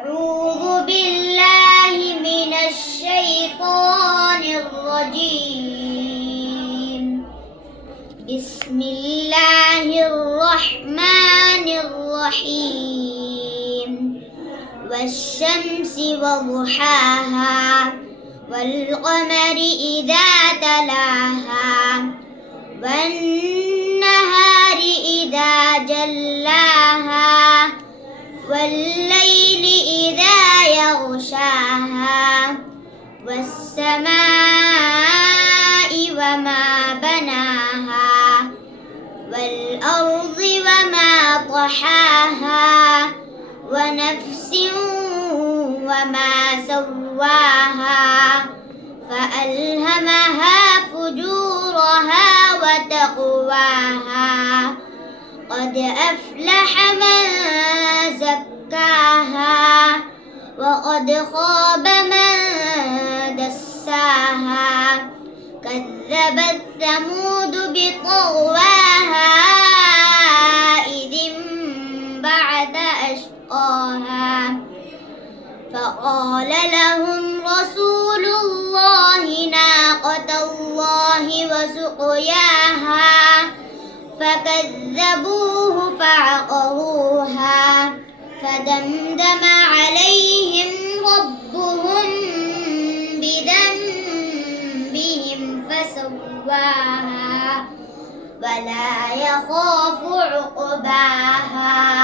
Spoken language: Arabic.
أعوذ بالله من الشيطان الرجيم. بسم الله الرحمن الرحيم. والشمس وضحاها والقمر إذا تلاها والنهار إذا جلاها والليل إذا يغشاها والسماء وما بناها والأرض وما طحاها ونفس وما سواها فألهمها فجورها وتقواها قد أفلح من زكاها وقد خاب من دساها كذبت ثمود بطغواها إذ انبعث أشقاها فقال لهم رسول الله ناقة الله وسقياها فكذبوه فعقروها فدمدم عليهم ربهم بذنبهم فسواها ولا يخاف عقباها.